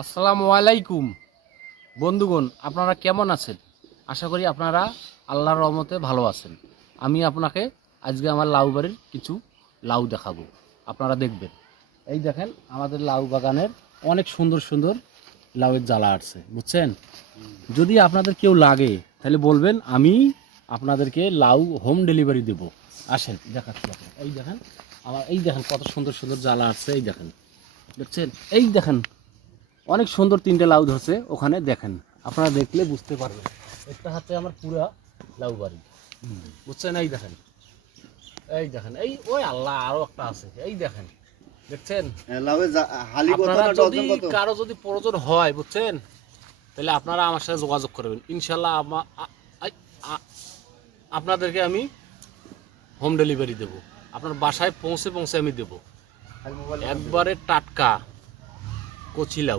আসসালামু আলাইকুম বন্ধুগণ, আপনারা কেমন আছেন? আশা করি আপনারা আল্লাহর রহমতে ভালো আছেন। আমি আপনাকে আজকে আমার লাউ বাড়ির কিছু লাউ দেখাবো, আপনারা দেখবেন। এই দেখেন, আমাদের লাউ বাগানের অনেক সুন্দর সুন্দর লাউয়ের জ্বালা আসছে, বুঝছেন? যদি আপনাদের কেউ লাগে তাহলে বলবেন, আমি আপনাদেরকে লাউ হোম ডেলিভারি দেব। আসেন দেখাচ্ছি আপনাকে। এই দেখেন এই দেখেন কত সুন্দর সুন্দর জ্বালা আসছে। এই দেখেন, দেখছেন? এই দেখেন, অনেক সুন্দর তিনটে লাউ ধরছে ওখানে, দেখেন। আপনারা দেখলে বুঝতে পারবেন এটা হচ্ছে আমার পুরা লাউ বাড়ি, বুঝছেন? এই দেখেন, এই দেখেন, এই ওই আল্লাহ আরো একটা আছে, এই দেখেন, দেখছেন? আপনারা যদি কারো যদি প্রয়োজন হয়, বুঝছেন, তাহলে আপনারা আমার সাথে যোগাযোগ করবেন। ইনশাল্লাহ আপনাদেরকে আমি হোম ডেলিভারি দেবো, আপনার বাসায় পৌঁছে পৌঁছে আমি দেবো, একবারে টাটকা কচি লাউ।